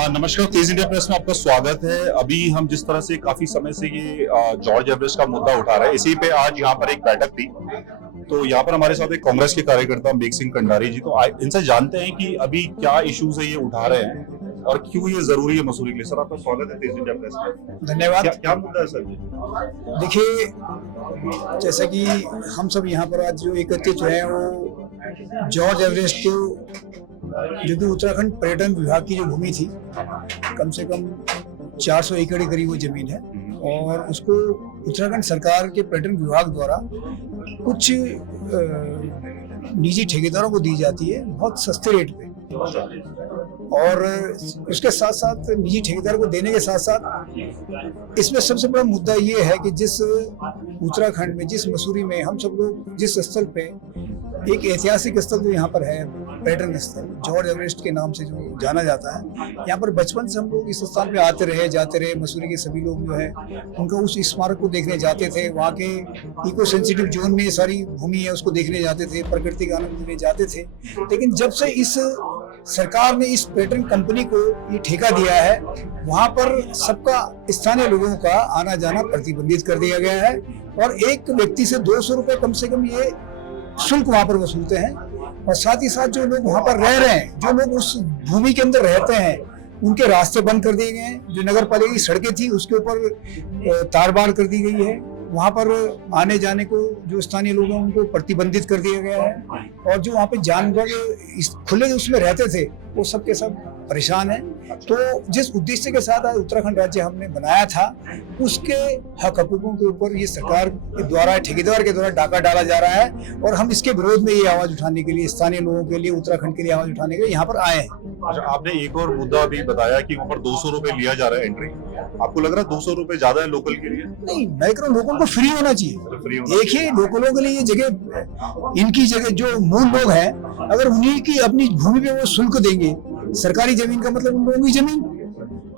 नमस्कार, तेज India press में आपका स्वागत है। अभी हम जिस तरह से काफी समय से ये जॉर्ज एवरेस्ट का मुद्दा उठा रहे हैं, इसी पे आज यहाँ पर एक बैठक थी। तो यहाँ पर हमारे साथ एक कांग्रेस के कार्यकर्ता मेघ सिंह कंडारी जी, तो इनसे जानते हैं कि अभी क्या इश्यूज है ये उठा रहे हैं और क्यों ये जरूरी है मसूरी के लिए। सर, आपका स्वागत है तेज इंडिया प्रेस में। धन्यवाद। क्या मुद्दा है सर? देखिए, जैसा कि हम सब यहाँ पर आज जो एकत्रित हुए हैं वो जॉर्ज एवरेस्ट को, जो कि उत्तराखंड पर्यटन विभाग की जो भूमि थी, कम से कम 400 एकड़ के करीब वो जमीन है और उसको उत्तराखंड सरकार के पर्यटन विभाग द्वारा कुछ निजी ठेकेदारों को दी जाती है बहुत सस्ते रेट पे। और उसके साथ साथ निजी ठेकेदार को देने के साथ साथ इसमें सबसे बड़ा मुद्दा ये है कि जिस उत्तराखंड में, जिस मसूरी में हम सब लोग जिस स्थल पे, एक ऐतिहासिक स्थल जो यहाँ पर है, पर्यटन स्थल जॉर्ज एवरेस्ट के नाम से जो जाना जाता है, यहाँ पर बचपन से हम लोग इस स्थान पे आते रहे जाते रहे। मसूरी के सभी लोग जो है उनका उस स्मारक को देखने जाते थे, वहाँ के इको सेंसिटिव जोन में सारी भूमि है उसको देखने जाते थे, प्रकृति का आनंद लेने जाते थे। लेकिन जब से इस सरकार ने इस पर्यटन कंपनी को ये ठेका दिया है, वहाँ पर सबका, स्थानीय लोगों का आना जाना प्रतिबंधित कर दिया गया है और एक व्यक्ति से 200 रुपये कम से कम ये शुल्क वहाँ पर वसूलते हैं। और साथ ही साथ जो लोग वहाँ पर रह रहे हैं, जो लोग उस भूमि के अंदर रहते हैं, उनके रास्ते बंद कर दिए गए हैं। जो नगर पालिका की सड़कें थी उसके ऊपर तार-बाड़ कर दी गई है। वहाँ पर आने जाने को जो स्थानीय लोग हैं उनको प्रतिबंधित कर दिया गया है और जो वहाँ पे जानवर खुले उसमें रहते थे वो सब के सब परेशान हैं। तो जिस उद्देश्य के साथ आज उत्तराखंड राज्य हमने बनाया था, उसके हक हकूकों के ऊपर ये सरकार के द्वारा, ठेकेदार के द्वारा डाका डाला जा रहा है और हम इसके विरोध में ये आवाज उठाने के लिए, स्थानीय लोगों के लिए, उत्तराखंड के लिए आवाज उठाने के लिए यहाँ पर आए हैं। अच्छा, आपने एक और मुद्दा भी बताया कि वहाँ पर 200 रुपए लिया जा रहा है एंट्री। आपको लग रहा है 200 रुपए ज्यादा है लोकल के लिए? नहीं, मैं कह रहा हूँ लोगों को फ्री होना चाहिए। देखिए, लोकलों के लिए ये जगह, इनकी जगह, जो मूल लोग हैं, अगर उन्हीं की अपनी भूमि पे वो शुल्क देंगे, सरकारी जमीन का मतलब उन लोगों की जमीन,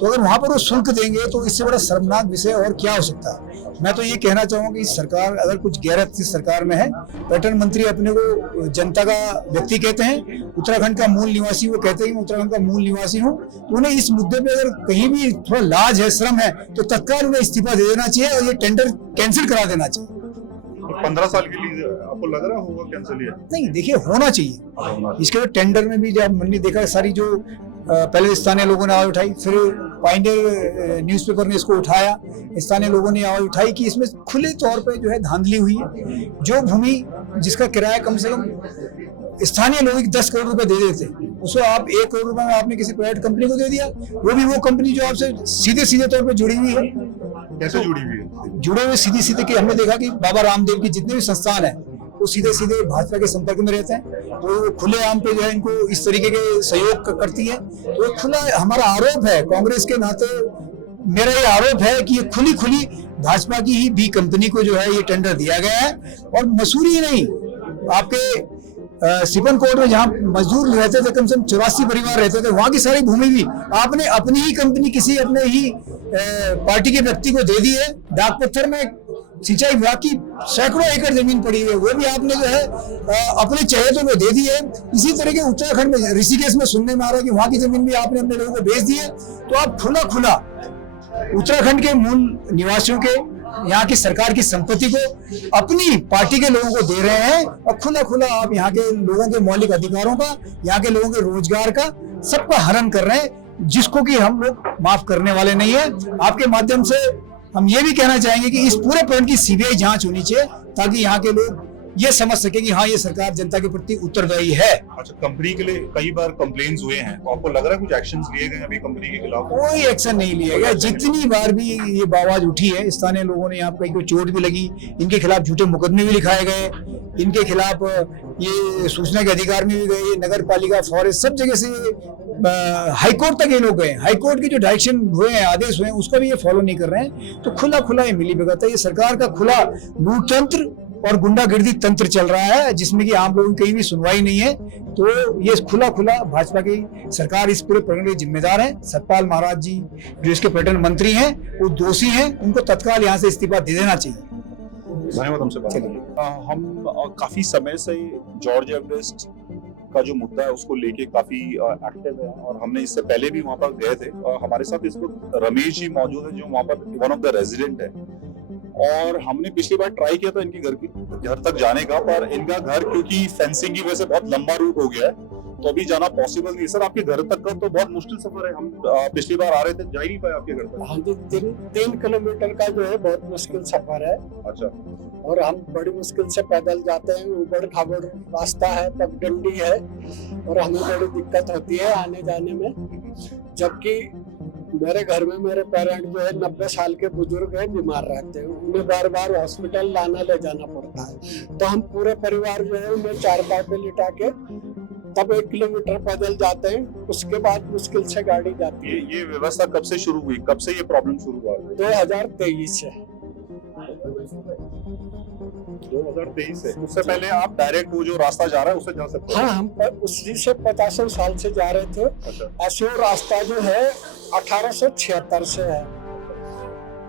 तो अगर वहां पर वो शुल्क देंगे तो इससे बड़ा शर्मनाक विषय और क्या हो सकता है। मैं तो ये कहना चाहूंगा कि सरकार अगर कुछ गैरत इस सरकार में है, पर्यटन मंत्री अपने को जनता का व्यक्ति कहते हैं, उत्तराखंड का मूल निवासी वो कहते हैं कि मैं उत्तराखंड का मूल निवासी हूँ, तो उन्हें इस मुद्दे पे अगर कहीं भी थोड़ा लाज है, श्रम है, तो तत्काल उन्हें इस्तीफा दे देना चाहिए और ये टेंडर कैंसिल करा देना चाहिए। 15 साल के लिए आपको लग रहा होगा कैंसिल? नहीं, देखिए, होना चाहिए। इसके टेंडर में भी जब मैंने देखा, सारी जो पहले स्थानीय लोगों ने आवाज उठाई, फिर पाइंडर न्यूज़पेपर ने इसको उठाया, स्थानीय लोगों ने आवाज उठाई कि इसमें खुले तौर पे जो है धांधली हुई है। जो भूमि जिसका किराया कम से कम स्थानीय लोग 10 करोड़ रुपए दे देते, उसको आप 1 करोड़ रुपए में आपने किसी प्राइवेट कंपनी को दे दिया, वो भी वो कंपनी जो आपसे सीधे सीधे तौर पर जुड़ी हुई है। कैसे जुड़ी हुई है? जुड़े हुए सीधे सीधे कि हमने देखा कि बाबा रामदेव की जितने भी संस्थान है वो सीधे सीधे भाजपा के संपर्क में रहते हैं, तो खुलेआम पे जो है इनको इस तरीके के सहयोग करती है। तो खुला हमारा आरोप है, कांग्रेस के नाते मेरा ये आरोप है कि ये खुली खुली भाजपा की ही बी कंपनी को जो है ये टेंडर दिया गया है। और मसूरी नहीं, आपके सिपन कोट में जहाँ मजदूर रहते थे, कम से कम 84 परिवार रहते थे, वहां की सारी भूमि भी आपने अपनी ही कंपनी, किसी अपने ही पार्टी के व्यक्ति को दे दी है। डाक पत्थर में सिंचाई विभाग की सैकड़ों एकड़ जमीन पड़ी है, वो भी आपने जो है अपने चहेतों को दे दी है। इसी तरह के उत्तराखंड में, ऋषिकेश में सुनने में आ रहा है कि वहां की जमीन भी आपने अपने लोगों को बेच दी है। तो आप खुला खुला उत्तराखंड के मूल निवासियों के, यहाँ की सरकार की संपत्ति को अपनी पार्टी के लोगों को दे रहे हैं और खुला खुला आप यहाँ के लोगों के मौलिक अधिकारों का, यहाँ के लोगों के रोजगार का, सबका हनन कर रहे हैं, जिसको कि हम लोग माफ करने वाले नहीं है। आपके माध्यम से हम ये भी कहना चाहेंगे कि इस पूरे प्रकरण की सीबीआई जांच होनी चाहिए, ताकि यहाँ के लोग ये समझ सके कि हाँ, ये सरकार जनता के प्रति उत्तरदायी है। अच्छा, कंपनी के लिए कई बार कंप्लेंट्स हुए हैं, तो आपको लग रहा है कुछ एक्शंस लिए गए अभी कंपनी के खिलाफ? कोई एक्शन नहीं लिया गया। जितनी बार भी ये आवाज उठी है, स्थानीय लोगों ने, यहाँ कहीं को चोट भी लगी, इनके खिलाफ झूठे मुकदमे भी लिखाए गए, इनके खिलाफ ये सूचना के अधिकार में भी गए, नगर पालिका, फॉरेस्ट, सब जगह से हाईकोर्ट तक ये लोग गए। हाईकोर्ट के जो डायरेक्शन हुए हैं, आदेश हुए हैं, उसका भी ये फॉलो नहीं कर रहे हैं। तो खुला खुला ये मिली भगत है, ये सरकार का खुला लूटतंत्र और गुंडागर्दी तंत्र चल रहा है, जिसमें कि आम लोगों की कहीं भी सुनवाई नहीं है। तो ये खुला खुला भाजपा की सरकार इस पूरे प्रकरण के जिम्मेदार है। सतपाल महाराज जी जो इसके पर्यटन मंत्री हैं, वो दोषी हैं, उनको तत्काल यहाँ से इस्तीफा दे देना चाहिए। धन्यवाद हमसे बात करने के लिए। हम काफी समय से जॉर्ज एवरेस्ट का जो मुद्दा है उसको लेके काफी एक्टिव है और हमने इससे पहले भी वहां पर गए थे। हमारे साथ इस वक्त रमेश जी मौजूद है जो वहां पर वन ऑफ द रेजिडेंट है और हमने पिछली बार ट्राई किया था इनके घर तक जाने का, पर इनका घर क्योंकि फेंसिंग की वजह से बहुत लंबा रूट हो गया है तो अभी जाना पॉसिबल नहीं। सर आपके घर तक का तो बहुत मुश्किल सफर है, हम पिछली बार आ रहे थे, जा ही नहीं पाए आपके घर तक। हाँ जी, 3 किलोमीटर का जो है बहुत मुश्किल सफर है। अच्छा। और हम बड़ी मुश्किल से पैदल जाते हैं, ऊबड़ खाबड़ रास्ता है, पगडंडी है और हमें बड़ी दिक्कत होती है आने जाने में। जबकि मेरे घर में मेरे पेरेंट जो है 90 साल के बुजुर्ग हैं, बीमार रहते हैं, उन्हें बार बार हॉस्पिटल लाना ले जाना पड़ता है। तो हम पूरे परिवार जो है उन्हें चारपाई पे लिटा के तब 1 किलोमीटर पैदल जाते हैं, उसके बाद मुश्किल से गाड़ी जाती है। ये व्यवस्था कब से शुरू हुई, कब से ये प्रॉब्लम शुरू हुआ? 2023 से। 2023 से? उससे पहले आप डायरेक्ट वो जो रास्ता जा रहा है उससे जा सकते हैं? हाँ, हम उसी से 50 साल से जा रहे थे। अच्छा। ऐसे वो रास्ता जो है 1876 से है,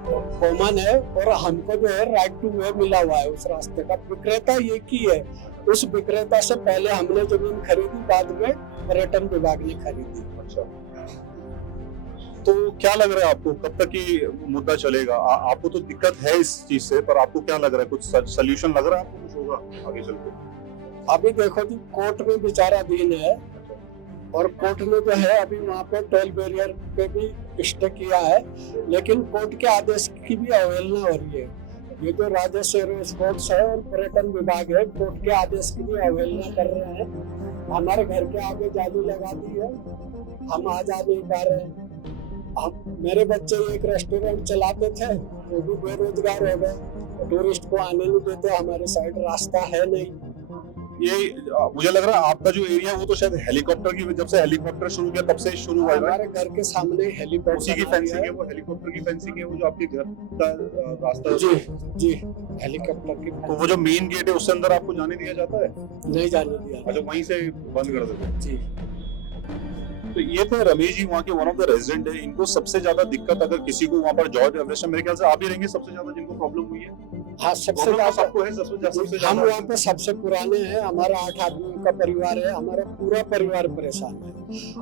कॉमन है और हमको जो है राइट टू वे मिला हुआ है उस रास्ते का। विक्रेता ये की है, उस विक्रेता से पहले हमने जमीन खरीदी, बाद में पर्यटन विभाग ने खरीदी। अच्छा, तो क्या लग रहा है आपको कब तक ये मुद्दा चलेगा? आपको तो दिक्कत है इस चीज से, पर आपको क्या लग रहा है, कुछ सोल्यूशन लग रहा है आपको, कुछ होगा आगे चल के? अभी देखो जी, कोर्ट में विचाराधीन है और कोर्ट ने जो है अभी वहाँ पे टोल बैरियर पे भी स्टे किया है, लेकिन कोर्ट के आदेश की भी अवहेलना हो रही है। ये जो राजस्व स्पोर्ट्स है और पर्यटन विभाग है, कोर्ट के आदेश की भी अवहेलना कर रहे हैं। हमारे घर के आगे जाली लगा दी है, हम आ जा नहीं पा रहे हैं। हम मेरे बच्चे एक रेस्टोरेंट चलाते थे, वो भी बेरोजगार हो गए, टूरिस्ट को आने नहीं देते, हमारे साइड रास्ता है नहीं। ये मुझे लग रहा है आपका जो एरिया है वो तो शायद हेलीकॉप्टर की, जब से हेलीकॉप्टर शुरू किया तब से शुरू हुआ है। हमारे घर के सामने हेलीपैड उसी की फेंसिंग है, वो हेलीकॉप्टर की फेंसिंग है, वो जो आपके घर का रास्ता है। जी जी, हेलीकॉप्टर की। तो वो जो मेन गेट है उससे अंदर आपको जाने दिया जाता है? नहीं जाने दिया। अच्छा, वहीं से बंद कर देते हैं? जी। तो ये थे रमेश जी, वहाँ के वन ऑफ द रेजिडेंट है। इनको सबसे ज्यादा दिक्कत अगर किसी को वहाँ पर जॉर्ज एवरेस्ट, मेरे ख्याल से आप ही रहेंगे सबसे ज्यादा जिनको प्रॉब्लम हुई है। हाँ, सबसे प्रॉब्लम तो ज्यादा सबको है, सबसे हम ज्यादा वहाँ पे सबसे पुराने हैं, हमारा 8 आदमियों का परिवार है, हमारा पूरा परिवार परेशान है।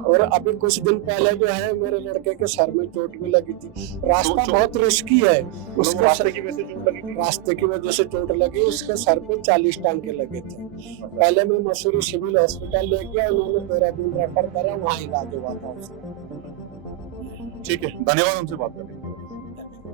और अभी कुछ दिन पहले जो है मेरे लड़के के सर में चोट भी लगी थी। रास्ता बहुत रिस्की है, उसके रास्ते की वजह से चोट लगी थी? रास्ते की वजह से चोट लगी, उसके सर पे 40 टांके लगे थे। पहले मैं मसूरी सिविल हॉस्पिटल ले गया, उन्होंने 13 दिन रेफर करा, वहाँ इलाज हुआ था उसका। ठीक है, धन्यवाद हमसे बात करने के लिए।